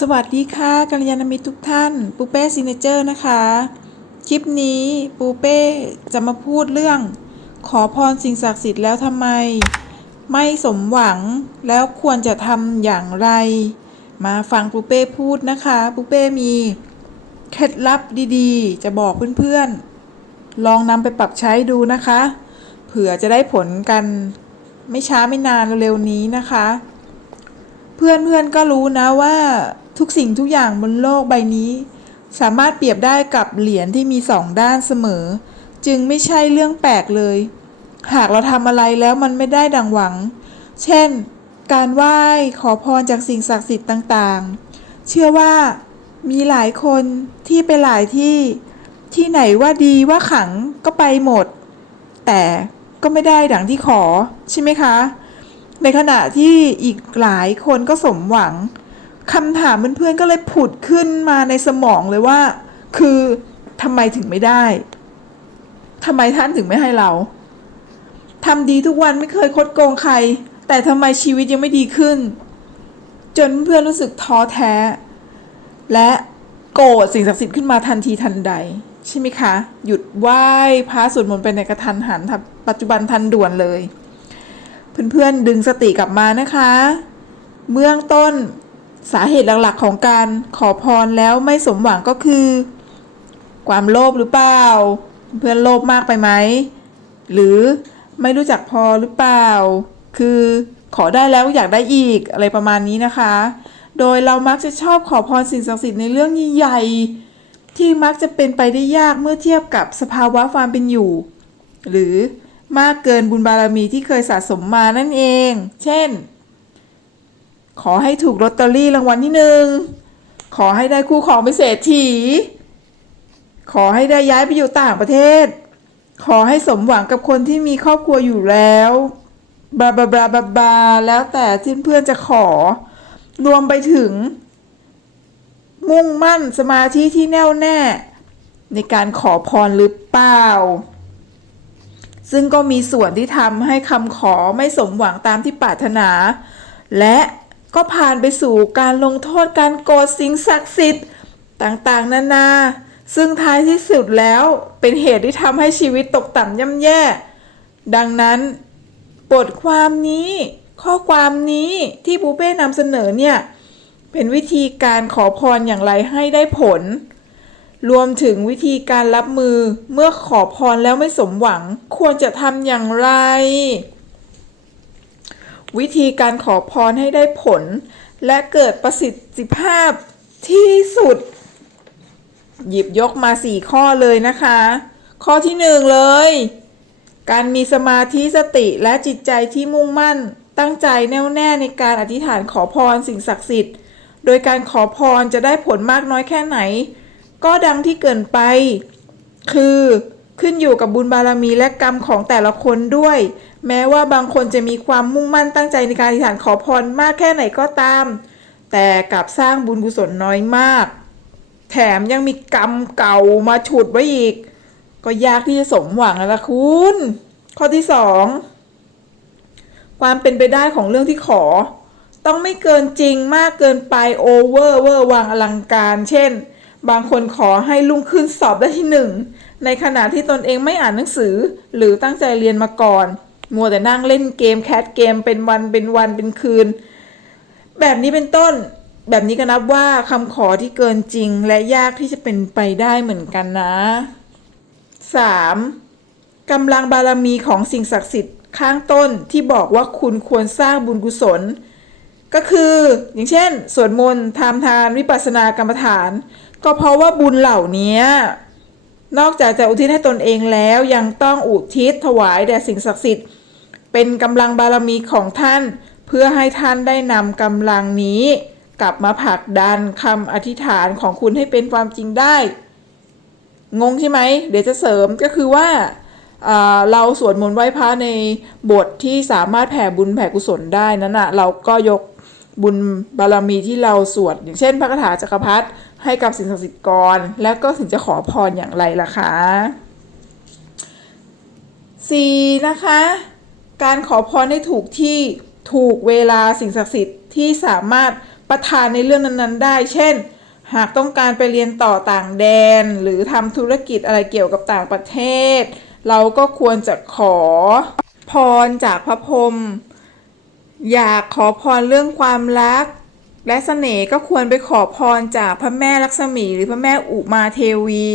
สวัสดีค่ะกัลยาณมิตรทุกท่าน ปูเป้ซิเนเจอร์นะคะ คลิปนี้ปูเป้จะมาพูดเรื่อง ขอพรสิ่งศักดิ์สิทธิ์แล้วทำไม ไม่สมหวังแล้วควรจะทำอย่างไร มาฟังปูเป้พูดนะคะ ปูเป้มีเคล็ดลับดีๆ จะบอกเพื่อนๆ ลองนำไปปรับใช้ดูนะคะ เผื่อจะได้ผลกันไม่ช้าไม่นานเร็วๆนี้นะคะ เพื่อนๆก็รู้นะว่าทุกสิ่งทุกอย่างบนโลกใบนี้ สามารถเปรียบได้กับเหรียญที่มีสองด้านเสมอ จึงไม่ใช่เรื่องแปลกเลย หากเราทำอะไรแล้วมันไม่ได้ดังหวัง เช่น การไหว้ขอพรจากสิ่งศักดิ์สิทธิ์ต่างๆ เชื่อว่ามีหลายคนที่ไปหลายที่ที่ไหนว่าดีว่าขังก็ไปหมด แต่ก็ไม่ได้ดังที่ขอใช่ไหมคะ ในขณะที่อีกหลายคนก็สมหวังคำถามเพื่อนๆก็เลยผุดขึ้นมาในสมองเลยว่า คือทำไมถึงไม่ได้ทำไมท่านถึงไม่ให้เราทำดีทุกวันไม่เคยคดโกงใคร แต่ทำไมชีวิตยังไม่ดีขึ้น จนเพื่อนรู้สึกท้อแท้ และโกรธสิ่งศักดิ์สิทธิ์ขึ้นมาทันทีทันใด ใช่ไหมคะ หยุดไหว้พระสวดมนต์ไปในกระทันหันทันปัจจุบันทันด่วนเลย เพื่อนๆดึงสติกลับมานะคะ เบื้องต้นสาเหตุหลักๆของการขอพรแล้วไม่สมหวังก็คือ ความโลภหรือเปล่า เพื่อนโลภมากไปไหม หรือไม่รู้จักพอหรือเปล่า คือขอได้แล้วอยากได้อีกอะไรประมาณนี้นะคะ โดยเรามักจะชอบขอพรสิ่งศักดิ์สิทธิ์ในเรื่องใหญ่ๆที่มักจะเป็นไปได้ยากเมื่อเทียบกับสภาวะความเป็นอยู่ หรือ มากเกินบุญบารมีที่เคยสะสมมานั่นเอง เช่น ขอให้ถูกลอตเตอรี่รางวัลที่หนึ่ง ขอให้ได้คู่ครองเป็นเศรษฐี ขอให้ได้ย้ายไปอยู่ต่างประเทศ ขอให้สมหวังกับคนที่มีครอบครัวอยู่แล้วบลาบลาบลาบลาบลาแล้วแต่ที่เพื่อนจะขอ รวมไปถึง มุ่งมั่นสมาธิที่แน่วแน่ ในการขอพรหรือเปล่า ซึ่งก็มีส่วนที่ทำให้คำขอไม่สมหวังตามที่ปรารถนา และก็ผ่านไปสู่การลงโทษการโกรธสิ่งศักดิ์สิทธิ์ต่างๆ นานา ซึ่งท้ายที่สุดแล้วเป็นเหตุที่ทำให้ชีวิตตกต่ำย่ำแย่ ดังนั้นบทความนี้ ข้อความนี้ที่ปูเป้นำเสนอเนี่ย เป็นวิธีการขอพรอย่างไรให้ได้ผล รวมถึงวิธีการรับมือเมื่อขอพรแล้วไม่สมหวัง ควรจะทำอย่างไร วิธีการขอพรให้ได้ผล และเกิดประสิทธิภาพที่สุด หยิบยกมา4ข้อเลยนะคะ ข้อที่1เลย การมีสมาธิสติและจิตใจที่มุ่งมั่น ตั้งใจแน่วแน่ในการอธิษฐานขอพรสิ่งศักดิ์สิทธิ์ โดยการขอพรจะได้ผลมากน้อยแค่ไหน ก็ดังที่เกินไป คือขึ้นอยู่กับบุญบารมีและกรรมของแต่ละคนด้วย แม้ว่าบางคนจะมีความมุ่งมั่นตั้งใจในการอธิษฐานขอพรมากแค่ไหนก็ตาม แต่กลับสร้างบุญกุศลน้อยมาก แถมยังมีกรรมเก่ามาฉุดไว้อีก ก็ยากที่จะสมหวังแล้วล่ะคุณ ข้อที่สองความเป็นไปได้ของเรื่องที่ขอ ต้องไม่เกินจริงมากเกินไปโอเวอร์เวอร์วางอลังการ เช่น บางคนขอให้ลุ่งขึ้นสอบได้ที่หนึ่งในขณะที่ตนเองไม่อ่านหนังสือ หรือตั้งใจเรียนมาก่อน มัวแต่นั่งเล่นเกมแคสเกมเป็นวันเป็นวันเป็นคืน แบบนี้เป็นต้น แบบนี้ก็นับว่าคำขอที่เกินจริงและยากที่จะเป็นไปได้เหมือนกันนะ 3. กำลังบารมีของสิ่งศักดิ์สิทธิ์ข้างต้นที่บอกว่าคุณควรสร้างบุญกุศล ก็คือ อย่างเช่นสวดมนต์ทำทานวิปัสสนากรรมฐาน ก็เพราะว่าบุญเหล่านี้นอกจากจะอุทิศให้ตนเองแล้วยังต้องอุทิศถวายแด่สิ่งศักดิ์สิทธิ์ เป็นกำลังบารมีของท่าน เพื่อให้ท่านได้นำกำลังนี้ กลับมาผลักดันคำอธิษฐานของคุณให้เป็นความจริงได้ งงใช่ไหม เดี๋ยวจะเสริมก็คือว่าเราสวดมนต์ไหว้พระในบทที่สามารถแผ่บุญแผ่กุศลได้นั้นนะเราก็ยก บุญบารมีที่เราสวด อย่างเช่น พระคาถาจักรพรรดิให้กับสิ่งศักดิ์สิทธิ์ก่อนแล้วก็ถึงจะขอพรอย่างไรล่ะคะ 4. นะคะ การขอพรให้ถูกที่ถูกเวลาสิ่งศักดิ์สิทธิ์ที่สามารถประทานในเรื่องนั้นๆ ได้ เช่น หากต้องการไปเรียนต่อต่างแดน หรือทำธุรกิจอะไรเกี่ยวกับต่างประเทศ เราก็ควรจะขอพรจากพระพรหม อยากขอพรเรื่องความรัก และเสน่ห์ก็ควรไปขอพรจากพระแม่ลักษมีหรือพระแม่อุมาเทวี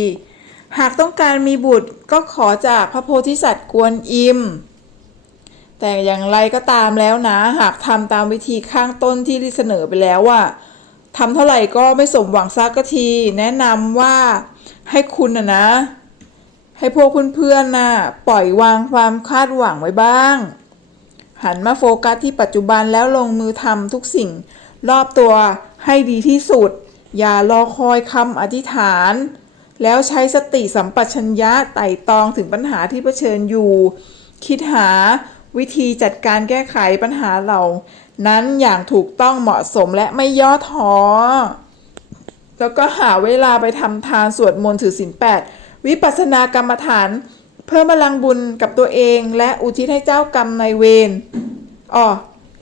หากต้องการมีบุตรก็ขอจากพระโพธิสัตว์กวนอิม แต่อย่างไรก็ตามแล้วนะ หากทำตามวิธีข้างต้นที่เสนอไปแล้วว่าทำเท่าไหร่ก็ไม่สมหวังสักที แนะนำว่าให้คุณนะนะ ให้พวกเพื่อนๆนะปล่อยวางความคาดหวังไว้บ้าง หันมาโฟกัสที่ปัจจุบันแล้วลงมือทำทุกสิ่ง รอบตัวให้ดีที่สุด อย่ารอคอยคำอธิษฐาน แล้วใช้สติสัมปชัญญะไต่ตองถึงปัญหาที่เผชิญอยู่ คิดหาวิธีจัดการแก้ไขปัญหาเหล่า นั้นอย่างถูกต้องเหมาะสมและไม่ย่อท้อ แล้วก็หาเวลาไปทำทานสวดมนต์ถือศีลแปดวิปัสสนากรรมฐาน เพิ่มพลังบุญกับตัวเองและอุทิศให้เจ้ากรรมนายเวรอ๋อ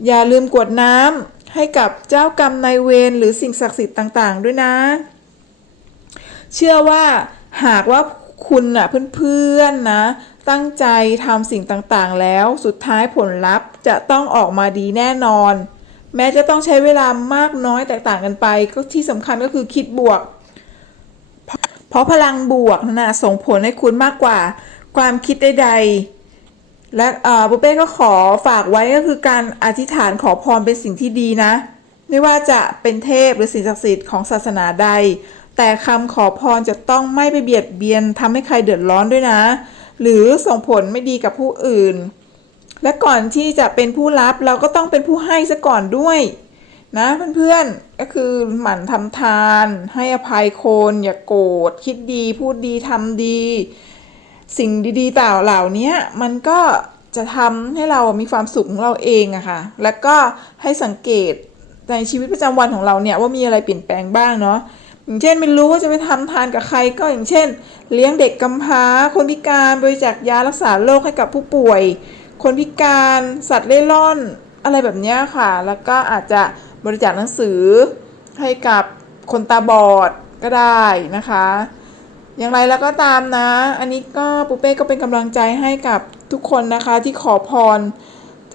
อย่าลืมกวดน้ำให้กับเจ้ากรรมนายเวรหรือสิ่งศักดิ์สิทธิ์ต่างๆ ด้วยนะ เชื่อว่าหากว่าคุณน่ะเพื่อนๆนะ ตั้งใจทำสิ่งต่างๆ แล้วสุดท้ายผลลัพธ์จะต้องออกมาดีแน่นอน แม้จะต้องใช้เวลามากน้อยแตกต่างกันไปก็ที่สำคัญก็คือคิดบวก เพราะพลังบวกนะส่งผลให้คุณมากกว่า ความคิดใดๆ และปุ้เป้ก็ขอฝากไว้ก็คือการอธิษฐานขอพรเป็นสิ่งที่ดีนะ ไม่ว่าจะเป็นเทพหรือสิ่งศักดิ์สิทธิ์ของศาสนาใด แต่คำขอพรจะต้องไม่ไปเบียดเบียนทำให้ใครเดือดร้อนด้วยนะ หรือส่งผลไม่ดีกับผู้อื่น และก่อนที่จะเป็นผู้รับเราก็ต้องเป็นผู้ให้ซะก่อนด้วยนะเพื่อนๆ ก็คือหมั่นทำทาน ให้อภัยคน อย่ากโกรธคิดดีพูดดีทำดี สิ่งดีๆต่างเหล่านี้มันก็จะทำให้เรามีความสุขของเราเองอะค่ะ แล้วก็ให้สังเกตในชีวิตประจำวันของเราเนี่ยว่ามีอะไรเปลี่ยนแปลงบ้างเนาะอย่างเช่นไม่รู้ว่าจะไปทำทานกับใครก็อย่างเช่น เลี้ยงเด็กกำพร้า คนพิการบริจาคยารักษาโรคให้กับผู้ป่วย คนพิการสัตว์เล่ร่อน อะไรแบบนี้ค่ะ แล้วก็อาจจะบริจาคหนังสือให้กับคนตาบอดก็ได้นะคะ อย่างไรแล้วก็ตามนะ อันนี้ก็ปุเป้ก็เป็นกำลังใจให้กับทุกคนนะคะที่ขอพร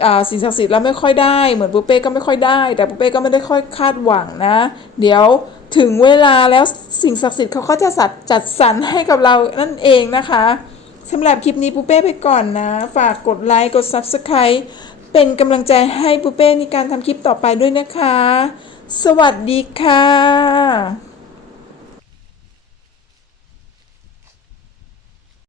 อสิ่งศักดิ์สิทธิ์แล้วไม่ค่อยได้ เหมือนปุเป้ก็ไม่ค่อยได้ แต่ปุเป้ก็ไม่ได้ค่อยคาดหวังนะ เดี๋ยวถึงเวลาแล้วสิ่งศักดิ์สิทธิ์เขาก็จะจัดจัดสรรให้กับเรานั่นเองนะคะสำหรับคลิปนี้ปุเป้ไปก่อนนะ ฝากกดไลค์กด Subscribe เป็นกำลังใจให้ปุเป้ในการทำคลิปต่อไปด้วยนะคะ สวัสดีค่ะ